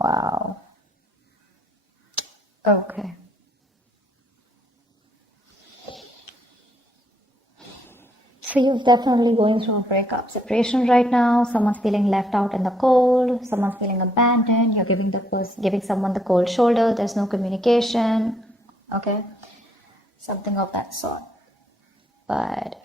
Wow. Okay. So you're definitely going through a breakup, separation right now. Someone's feeling left out in the cold. Someone's feeling abandoned. You're giving someone the cold shoulder. There's no communication. Okay, something of that sort. But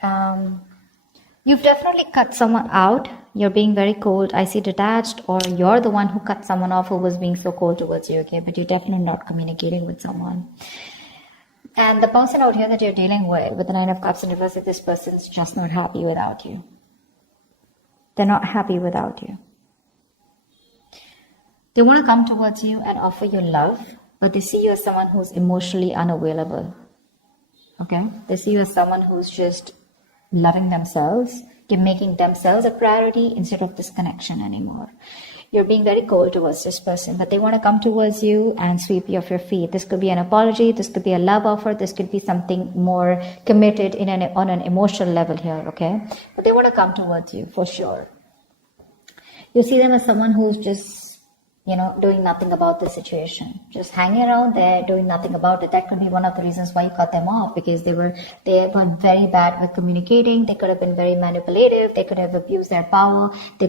you've definitely cut someone out. You're being very cold. I see detached, or you're the one who cut someone off who was being so cold towards you. Okay, but you're definitely not communicating with someone. And the person out here that you're dealing with the Nine of Cups in reverse, this person's just not happy without you. They're not happy without you. They want to come towards you and offer you love, but they see you as someone who's emotionally unavailable. Okay? They see you as someone who's just loving themselves, making themselves a priority instead of this connection anymore. You're being very cold towards this person, but they want to come towards you and sweep you off your feet. This could be an apology, this could be a love offer, this could be something more committed on an emotional level here, okay? But they want to come towards you for sure. You see them as someone who's just, doing nothing about the situation, just hanging around there, doing nothing about it. That could be one of the reasons why you cut them off, because they were very bad with communicating. They could have been very manipulative. They could have abused their power. They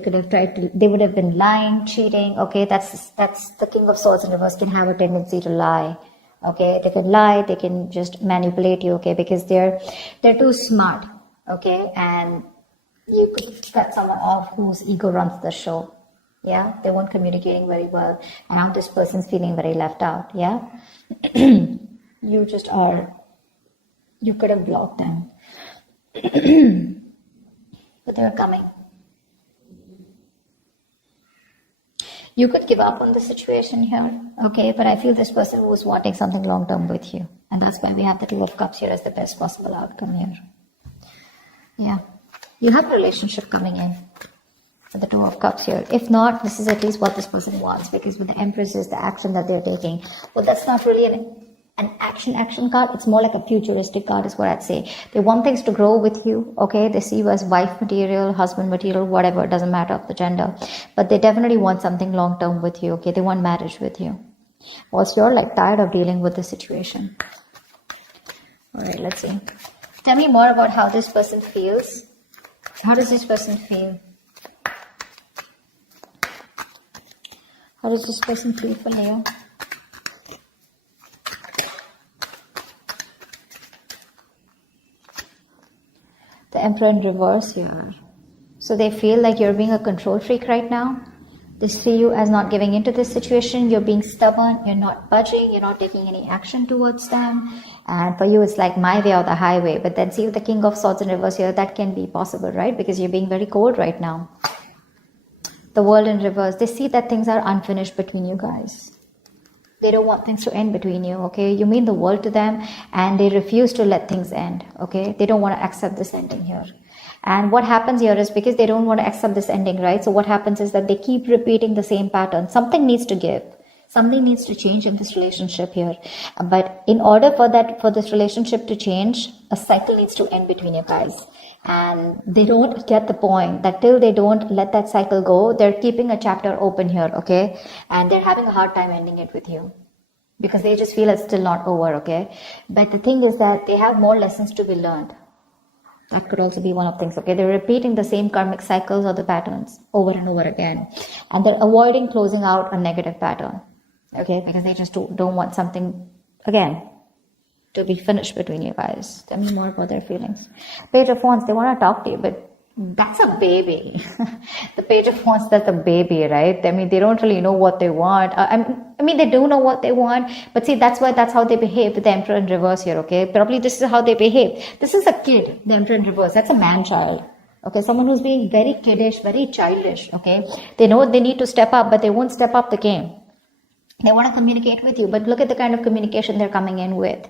would have been lying, cheating. Okay, that's the King of Swords in reverse can have a tendency to lie. Okay, they can lie. They can just manipulate you. Okay, because they're too smart. Okay, and you could cut someone off whose ego runs the show. Yeah, they weren't communicating very well, and now this person's feeling very left out. Yeah, you could have blocked them, but they're coming. You could give up on the situation here, okay, but I feel this person was wanting something long term with you, and that's why we have the Two of Cups here as the best possible outcome here. Yeah, you have a relationship coming in. The Two of Cups here. If not, this is at least what this person wants, because with the Empress is the action that they're taking. Well, that's not really an action card. It's more like a futuristic card is what I'd say. They want things to grow with you, okay? They see you as wife material, husband material, whatever. It doesn't matter of the gender. But they definitely want something long-term with you, okay? They want marriage with you. Also, you're like tired of dealing with the situation. All right, let's see. Tell me more about how this person feels. How does this person feel? How does this person feel for you? The Emperor in reverse here. So they feel like you're being a control freak right now. They see you as not giving into this situation. You're being stubborn. You're not budging. You're not taking any action towards them. And for you, it's like my way or the highway. But then see with the King of Swords in reverse here, that can be possible, right? Because you're being very cold right now. The World in reverse, they see that things are unfinished between you guys. They don't want things to end between you, okay? You mean the world to them, and they refuse to let things end, okay? They don't want to accept this ending here. And what happens here is because they don't want to accept this ending, right? So what happens is that they keep repeating the same pattern. Something needs to give. Something needs to change in this relationship here. But in order for this relationship to change, a cycle needs to end between you guys. And they don't get the point that till they don't let that cycle go, they're keeping a chapter open here, okay? And they're having a hard time ending it with you because they just feel it's still not over, okay? But the thing is that they have more lessons to be learned. That could also be one of things, okay? They're repeating the same karmic cycles or the patterns over and over again. And they're avoiding closing out a negative pattern, okay? Because they just don't want something, again, to be finished between you guys. Tell me more about their feelings. Page of Wands, they want to talk to you, but that's a baby. The Page of Wands, that's a baby, right? I mean, they don't really know what they want. I mean, they do know what they want, but see, that's how they behave with the Emperor in reverse here, okay? Probably this is how they behave. This is a kid, the Emperor in reverse. That's a man-child. Okay, someone who's being very kiddish, very childish, okay? They know they need to step up, but they won't step up the game. They want to communicate with you, but look at the kind of communication they're coming in with.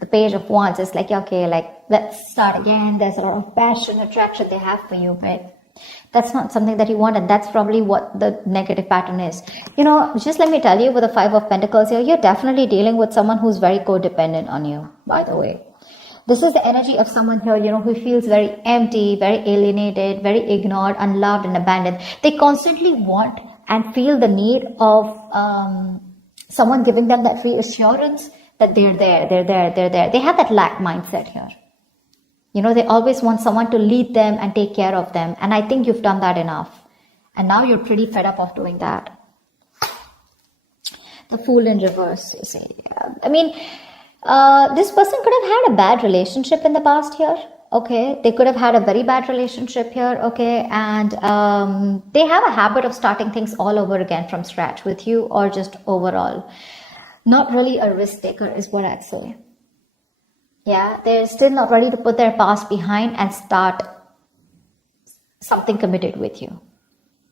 The Page of Wands is like, okay, like, let's start again. There's a lot of passion, attraction they have for you, but that's not something that you want, and that's probably what the negative pattern is. Just let me tell you, with the Five of Pentacles here, you're definitely dealing with someone who's very codependent on you, by the way. This is the energy of someone here, who feels very empty, very alienated, very ignored, unloved, and abandoned. They constantly want and feel the need of someone giving them that reassurance that they're there. They have that lack mindset here. They always want someone to lead them and take care of them. And I think you've done that enough. And now you're pretty fed up of doing that. The Fool in reverse, you see. I mean, this person could have had a bad relationship in the past here. Okay, they could have had a very bad relationship here. Okay, and they have a habit of starting things all over again from scratch with you, or just overall. Not really a risk taker is what I'd say. Yeah, they're still not ready to put their past behind and start something committed with you.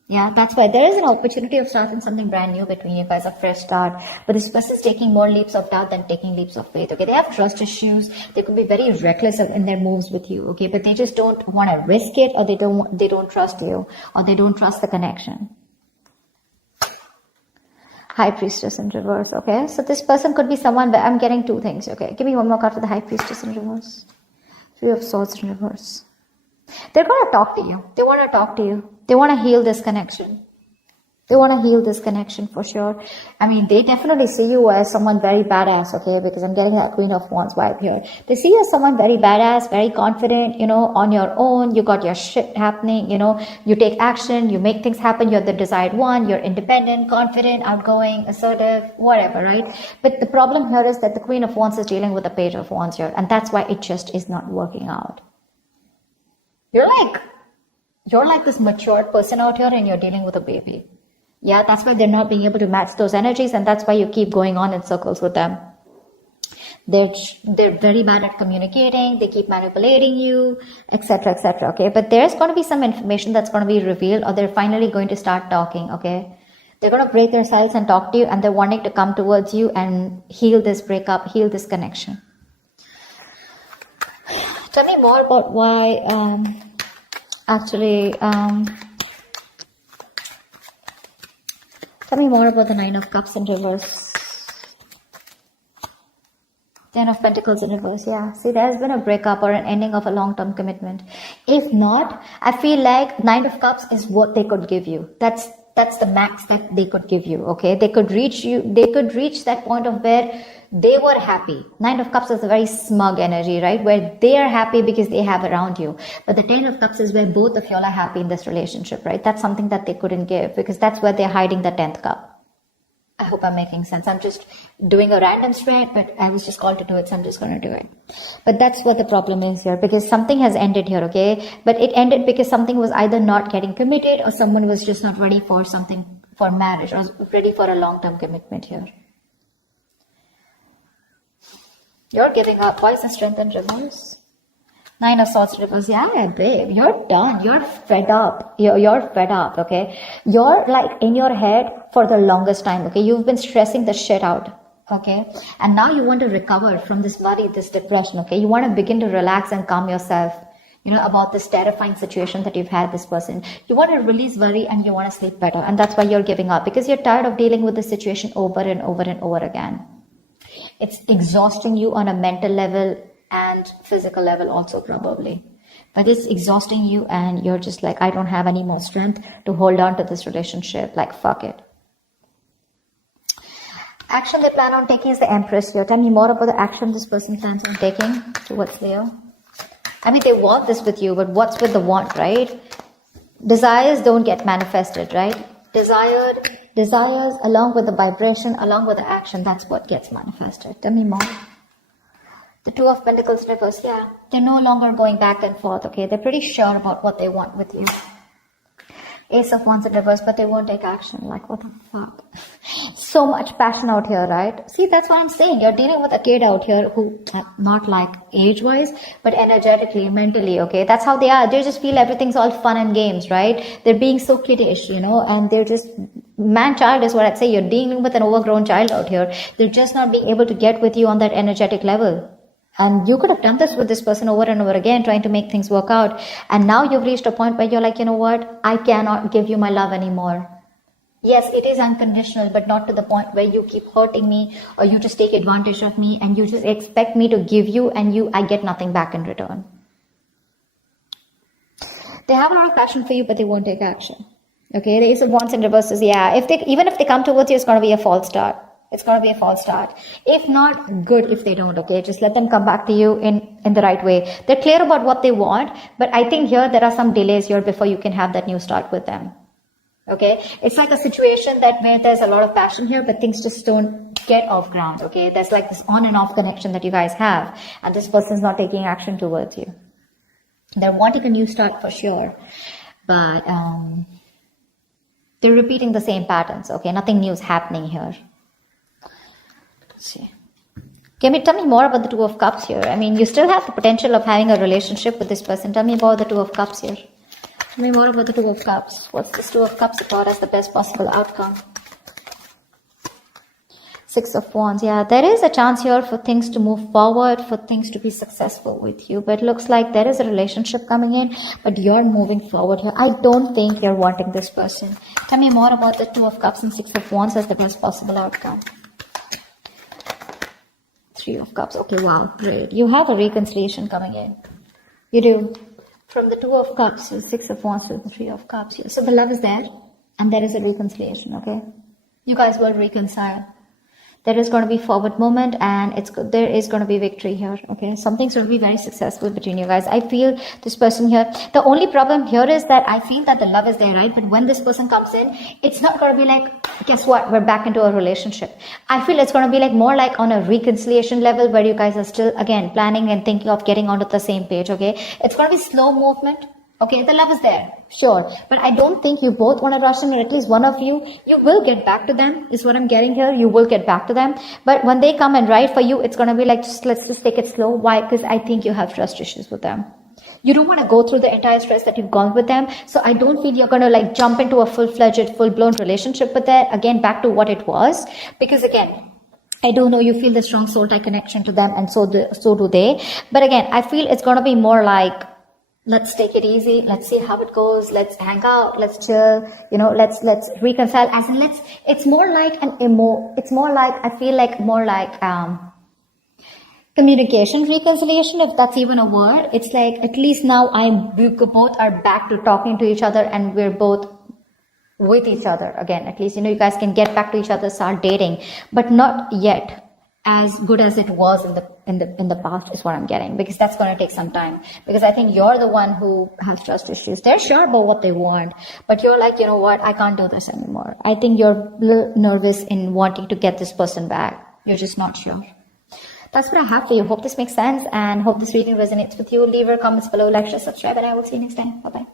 Yeah, that's why there is an opportunity of starting something brand new between you guys, a fresh start. But this person is taking more leaps of doubt than taking leaps of faith. Okay, they have trust issues. They could be very reckless in their moves with you. Okay, but they just don't want to risk it, or they don't trust you, or they don't trust the connection. High Priestess in reverse. Okay, so this person could be someone where I'm getting two things. Okay, give me one more card for the High Priestess in reverse. Three of Swords in reverse. They're going to talk to you. They want to talk to you. They want to heal this connection. They want to heal this connection for sure. I mean, they definitely see you as someone very badass, okay? Because I'm getting that Queen of Wands vibe here. They see you as someone very badass, very confident, on your own. You got your shit happening, You take action, you make things happen. You're the desired one. You're independent, confident, outgoing, assertive, whatever, right? But the problem here is that the Queen of Wands is dealing with the Page of Wands here. And that's why it just is not working out. You're like this matured person out here and you're dealing with a baby. Yeah, that's why they're not being able to match those energies, and that's why you keep going on in circles with them. They're very bad at communicating, they keep manipulating you, etc., etc., okay? But there's going to be some information that's going to be revealed, or they're finally going to start talking, okay? They're going to break their silence and talk to you, and they're wanting to come towards you and heal this breakup, heal this connection. Tell me more about why, tell me more about the Nine of Cups in reverse. Ten of Pentacles in reverse. Yeah, see, there's been a breakup or an ending of a long-term commitment. If not, I feel like Nine of Cups is what they could give you. That's the max that they could give you, okay? They could reach that point of where they were happy. Nine of Cups is a very smug energy, right? Where they are happy because they have around you. But the Ten of Cups is where both of y'all are happy in this relationship, right? That's something that they couldn't give, because that's where they're hiding the 10th cup. I hope I'm making sense. I'm just doing a random spread, but I was just called to do it, so I'm just going to do it. But that's what the problem is here, because something has ended here, okay? But it ended because something was either not getting committed, or someone was just not ready for something, for marriage, or ready for a long-term commitment here. You're giving up. Why is the Strength in reverse? Nine of Swords reverse. Yeah, babe, you're done. You're fed up. You're fed up, okay? You're like in your head for the longest time, okay? You've been stressing the shit out, okay? And now you want to recover from this worry, this depression, okay? You want to begin to relax and calm yourself, about this terrifying situation that you've had this person. You want to release worry and you want to sleep better. And that's why you're giving up, because you're tired of dealing with the situation over and over and over again. It's exhausting you on a mental level and physical level also, probably. But it's exhausting you and you're just like, I don't have any more strength to hold on to this relationship. Like, fuck it. Action they plan on taking is the Empress here. Tell me more about the action this person plans on taking towards Leo. I mean, they want this with you, but what's with the want, right? Desires don't get manifested, right? Desires along with the vibration, along with the action, that's what gets manifested. Tell me more. The Two of Pentacles reverse, yeah. They're no longer going back and forth, okay? They're pretty sure about what they want with you. Ace of Wands in reverse, but they won't take action. Like, what the fuck? So much passion out here, right? See, that's what I'm saying. You're dealing with a kid out here who, not like age-wise, but energetically, mentally, okay? That's how they are. They just feel everything's all fun and games, right? They're being so kiddish, and they're just, man-child is what I'd say. You're dealing with an overgrown child out here. They're just not being able to get with you on that energetic level. And you could have done this with this person over and over again, trying to make things work out. And now you've reached a point where you're like, you know what? I cannot give you my love anymore. Yes, it is unconditional, but not to the point where you keep hurting me, or you just take advantage of me and you just expect me to give you and I get nothing back in return. They have a lot of passion for you, but they won't take action. Okay, the Ace of Wands in reverse is, yeah, even if they come towards you, it's going to be a false start. It's going to be a false start. If not, good if they don't, okay? Just let them come back to you in the right way. They're clear about what they want, but I think here there are some delays here before you can have that new start with them. Okay? It's like a situation that where there's a lot of passion here, but things just don't get off ground, okay? There's like this on and off connection that you guys have, and this person's not taking action towards you. They're wanting a new start for sure, but they're repeating the same patterns, okay? Nothing new is happening here. Let's see. Tell me more about the Two of Cups here. I mean, you still have the potential of having a relationship with this person. Tell me about the Two of Cups here. Tell me more about the Two of Cups. What's this Two of Cups about as the best possible outcome? Six of Wands. Yeah, there is a chance here for things to move forward, for things to be successful with you. But it looks like there is a relationship coming in, but you're moving forward here. I don't think you're wanting this person. Tell me more about the Two of Cups and Six of Wands as the best possible outcome. Three of Cups. Okay, wow, great. You have a reconciliation coming in. You do. From the Two of Cups to the Six of Wands to the Three of Cups here. So the love is there, and there is a reconciliation, okay? You guys will reconcile. There is going to be forward movement, and there is going to be victory here, okay? Something's going to be very successful between you guys. I feel this person here, the only problem here is that I feel that the love is there, right? But when this person comes in, it's not going to be like, guess what? We're back into a relationship. I feel it's going to be like more like on a reconciliation level where you guys are still, again, planning and thinking of getting onto the same page, okay? It's going to be slow movement. Okay, the love is there, sure. But I don't think you both want to rush in, or at least one of you will get back to them, is what I'm getting here. You will get back to them. But when they come and write for you, it's going to be like, let's just take it slow. Why? Because I think you have trust issues with them. You don't want to go through the entire stress that you've gone with them. So I don't feel you're going to like jump into a full-fledged, full-blown relationship with that. Again, back to what it was. Because again, I do know you feel the strong soul tie connection to them, and so do they. But again, I feel it's going to be more like, let's take it easy. Let's see how it goes. Let's hang out. Let's chill. You know, let's reconcile. As in, it's more like it's more like, I feel like more like, communication reconciliation, if that's even a word. It's like, at least now we both are back to talking to each other, and we're both with each other again. At least, you know, you guys can get back to each other, start dating, but not yet as good as it was in the past, is what I'm getting, because that's going to take some time. Because I think you're the one who has trust issues. They're sure about what they want, but you're like, you know what, I can't do this anymore. I think you're a little nervous in wanting to get this person back. You're just not sure. That's what I have for you. Hope this makes sense, and hope this reading resonates with you. Leave your comments below, like, share, subscribe, and I will see you next time. Bye bye.